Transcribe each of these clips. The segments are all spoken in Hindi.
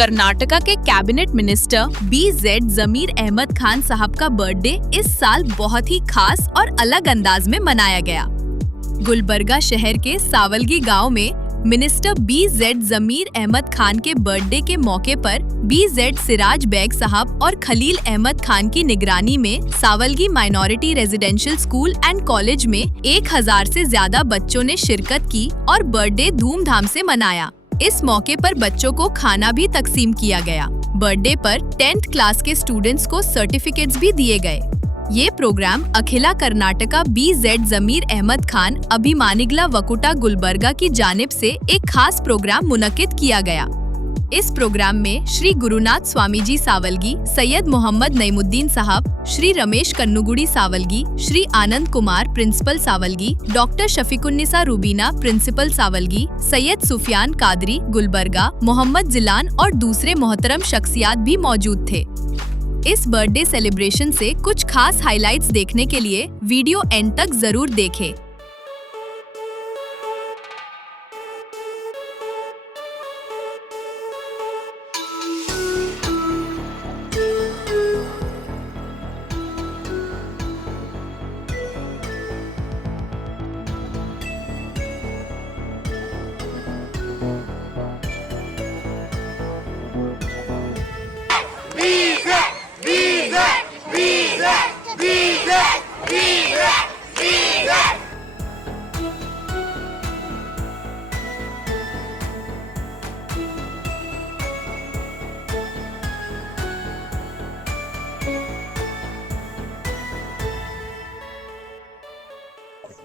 कर्नाटका के कैबिनेट मिनिस्टर BZ जमीर अहमद खान साहब का बर्थडे इस साल बहुत ही खास और अलग अंदाज में मनाया गया। गुलबर्गा शहर के सावलगी गांव में मिनिस्टर BZ जमीर अहमद खान के बर्थडे के मौके पर BZ सिराज बेग साहब और खलील अहमद खान की निगरानी में Savalgi minority residential school and college में 1000 से ज्यादा बच्चों ने शिरकत की और बर्थडे धूमधाम से मनाया। इस मौके पर बच्चों को खाना भी तकसीम किया गया। बर्थडे पर 10th क्लास के स्टूडेंट्स को सर्टिफिकेट्स भी दिए गए। ये प्रोग्राम अखिला कर्नाटका BZ जमीर अहमद खान अभिमानिगला वकुटा गुलबर्गा की जानिब से एक खास प्रोग्राम मुनक्किद किया गया। इस प्रोग्राम में Shri Gurunath Swami ji सावलगी, Syed Mohammed Naimuddin sahab, Shri Ramesh Kannugudi Savalgi, Shri Anand Kumar principal Savalgi, doctor Shafiqunnisa Rubina principal Savalgi, Syed Sufiyan Qadri Gulbarga, Mohammed Jilan और दूसरे मोहतरम शख्सियात भी मौजूद थे। इस बर्थडे सेलिब्रेशन से कुछ खास हाइलाइट्स देखने के लिए वीडियो एंड तक जरूर देखें।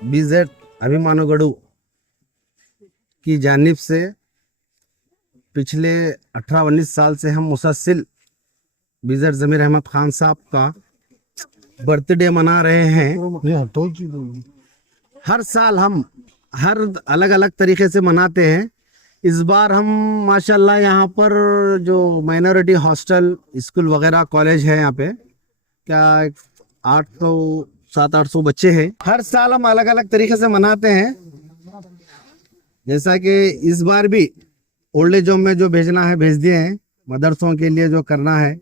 BZ अभिमानगढ़ की जानिब से पिछले 18-19 साल से हम मुसलसल BZ जमीर अहमद खान साहब का बर्थडे मना रहे हैं। हर साल हम हर अलग अलग तरीके से मनाते हैं। इस बार हम माशाल्लाह यहाँ पर जो माइनॉरिटी हॉस्टल स्कूल वगैरह कॉलेज है, यहाँ पे क्या 700-800 बच्चे हैं। हर साल हम अलग अलग तरीके से मनाते हैं। जैसा कि इस बार भी ओल्ड एज होम में जो भेजना है भेज दिए हैं। मदरसों के लिए जो करना है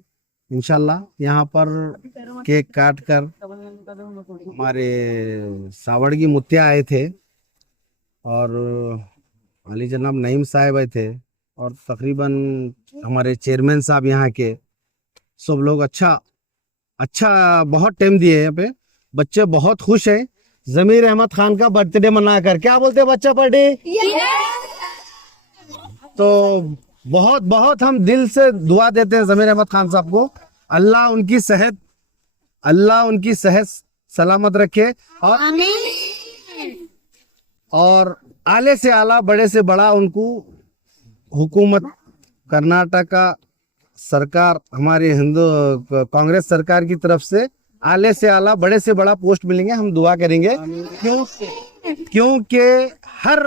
इंशाल्लाह यहाँ पर केक काट कर हमारे सावड़गी मुत्या आए थे और अली जनाब नईम साहब आए थे और तकरीबन हमारे चेयरमैन साहब यहाँ के सब लोग अच्छा बहुत टाइम दिए यहाँ पे। बच्चे बहुत खुश हैं जमीर अहमद खान का बर्थडे मनाकर। क्या बोलते हैं बच्चा पार्टी? तो बहुत बहुत हम दिल से दुआ देते हैं जमीर अहमद खान साहब को। अल्लाह उनकी सेहत सलामत रखे और आले से आला बड़े से बड़ा उनको हुकूमत कर्नाटका सरकार हमारी हिंदू कांग्रेस सरकार की तरफ से आले से आला बड़े से बड़ा पोस्ट मिलेंगे। हम दुआ करेंगे क्योंकि हर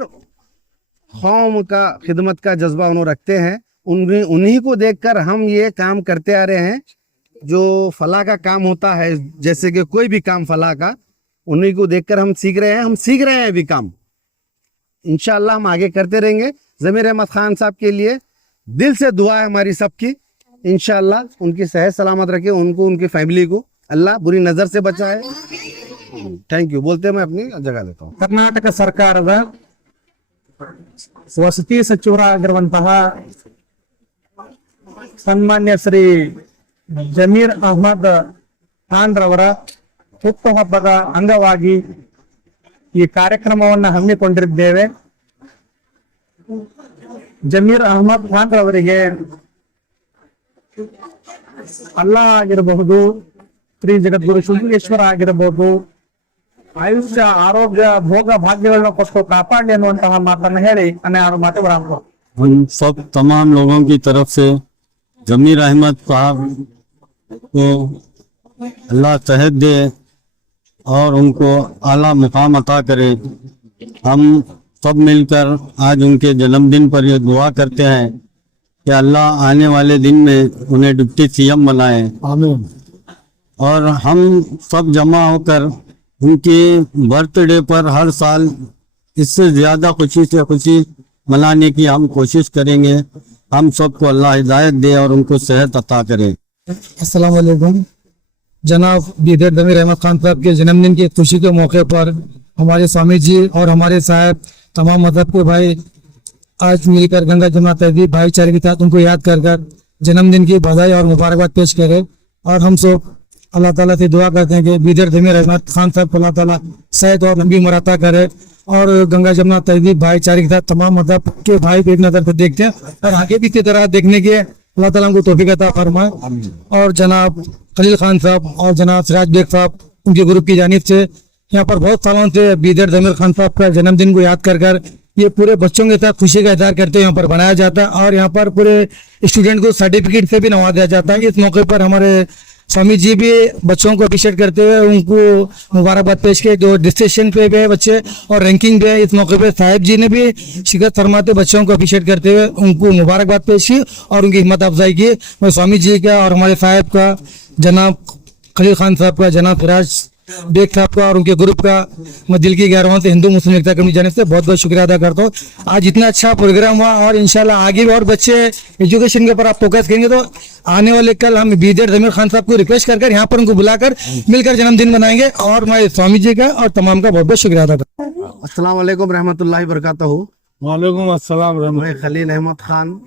कौम का खिदमत का जज्बा उन्होंने रखते हैं। उन्हीं को देखकर हम ये काम करते आ रहे हैं। जो फलाह का काम होता है, जैसे कि कोई भी काम फलाह का, उन्हीं को देखकर हम सीख रहे हैं अभी काम। इंशाअल्लाह हम आगे करते रहेंगे। जमीर अहमद खान साहब के लिए दिल से दुआ है हमारी सबकी। इंशाअल्लाह उनकी सेहत सलामत रखे, उनको उनकी फैमिली को अल्लाह बुरी नजर से बचाए। थैंक यू बोलते मैं अपनी जगह लेता हूँ। कर्नाटक ಸರ್ಕಾರದ ವಸತಿ ಸಚಿವರಾಗಿರುವಂತಹ ಸನ್ಮಾನ್ಯ ಶ್ರೀ ಜಮೀರ್ ಅಹಮದ್ ಖಾನ್ ರವರ ಹುಟ್ಟುಹಬ್ಬದ ಅಂಗವಾಗಿ ಈ ಕಾರ್ಯಕ್ರಮವನ್ನು ಹಮ್ಮಿಕೊಂಡಿದ್ದೇವೆ। ಜಮೀರ್ ಅಹಮದ್ ಖಾನ್ ರವರಿಗೆ ಅಲ್ಲಾ ಆಗಿರಬಹುದು, ಶ್ರೀ ಜಗದ್ಗುರು ಶಿವಲಿಂಗೇಶ್ವರ ಆಗಿರಬಹುದು, ಆಯುಷ್ಯ ಆರೋಗ್ಯ ಭೋಗ ಭಾಗ್ಯಗಳನ್ನ ಕೊಟ್ಟು ಕಾಪಾಡಲಿ ಅನ್ನುವಂತಹ ಮಾತನ್ನ ಹೇಳಿ ನಾನು ಮಾತು ಬರಾಮ। हम सब तमाम लोगों की तरफ से जमीर अहमद साहब को अल्लाह सेहत दे और उनको आला मुकाम अता करे। हम सब मिलकर आज उनके जन्मदिन पर ये दुआ करते हैं कि अल्लाह आने वाले दिन में उन्हें डिप्टी CM बनाए। आमीन। और हम सब जमा होकर उनके बर्थडे पर हर साल इससे ज़्यादा खुशी से खुशी मनाने की हम कोशिश करेंगे। हम सबको अल्लाह हिदायत दे और उनको सेहत अता करे। अस्सलाम वालेकुम। जनाब बीदर जमीर अहमद खान साहब के जन्मदिन की खुशी के मौके पर हमारे स्वामी जी और हमारे साहब तमाम मजहब के भाई आज मिलकर गंगा जमुना तहजीब भाईचारे के साथ उनको याद कर कर जन्मदिन की बधाई और मुबारकबाद पेश करें। और हम सब अल्लाह ताला से दुआ करते हैं कि बीदर जमीर अहमद खान साहब को अल्लाह ताला सेहत और लंबी उम्र अता करे और गंगा जमुना तहजीब भाईचारे के साथ तमाम मजहब के भाई को एक नज़र से देखते हैं और आगे भी इसी तरह देखने के अल्लाह ताला उनको तौफीक अता फरमाए। और जनाब खलील खान साहब और जनाब सिराज बेग साहब उनके ग्रुप की जानिब से यहाँ पर बहुत सालों से बीदर जमीर खान साहब का जन्मदिन को याद कर कर ये पूरे बच्चों के साथ खुशी का इजहार करते हुए यहाँ पर बनाया जाता है और यहाँ पर पूरे स्टूडेंट को सर्टिफिकेट से भी नवाजा जाता है। इस मौके पर हमारे स्वामी जी भी बच्चों को अप्रिशिएट करते हुए उनको मुबारकबाद पेश किए जो डिस्टिंक्शन पे भी है बच्चे और रैंकिंग पे है। इस मौके पे साहिब जी ने भी शिरकत फरमाते बच्चों को अप्रिशिएट करते हुए उनको मुबारकबाद पेश की और उनकी हिम्मत अफजाई की। मैं स्वामी जी का और हमारे साहब का जनाब खलील खान साहब का जनाब फिराज बेग साहब का और उनके ग्रुप का मैं दिल की गहराइयों से हिंदू मुस्लिम एकता कमेटी जाने से बहुत बहुत शुक्रिया अदा करता हूँ। आज इतना अच्छा प्रोग्राम हुआ और इंशाल्लाह आगे भी और बच्चे एजुकेशन के ऊपर आप फोकस करेंगे तो आने वाले कल हम बीदर जमीर खान साहब को रिक्वेस्ट कर यहाँ पर उनको बुलाकर मिलकर जन्मदिन मनाएंगे। और मैं स्वामी जी का और तमाम का बहुत बहुत शुक्रिया अदा करता हूँ। अस्सलाम वालेकुम रहमतुल्लाहि बरकातहू। वालेकुम अस्सलाम। मैं खलील अहमद खान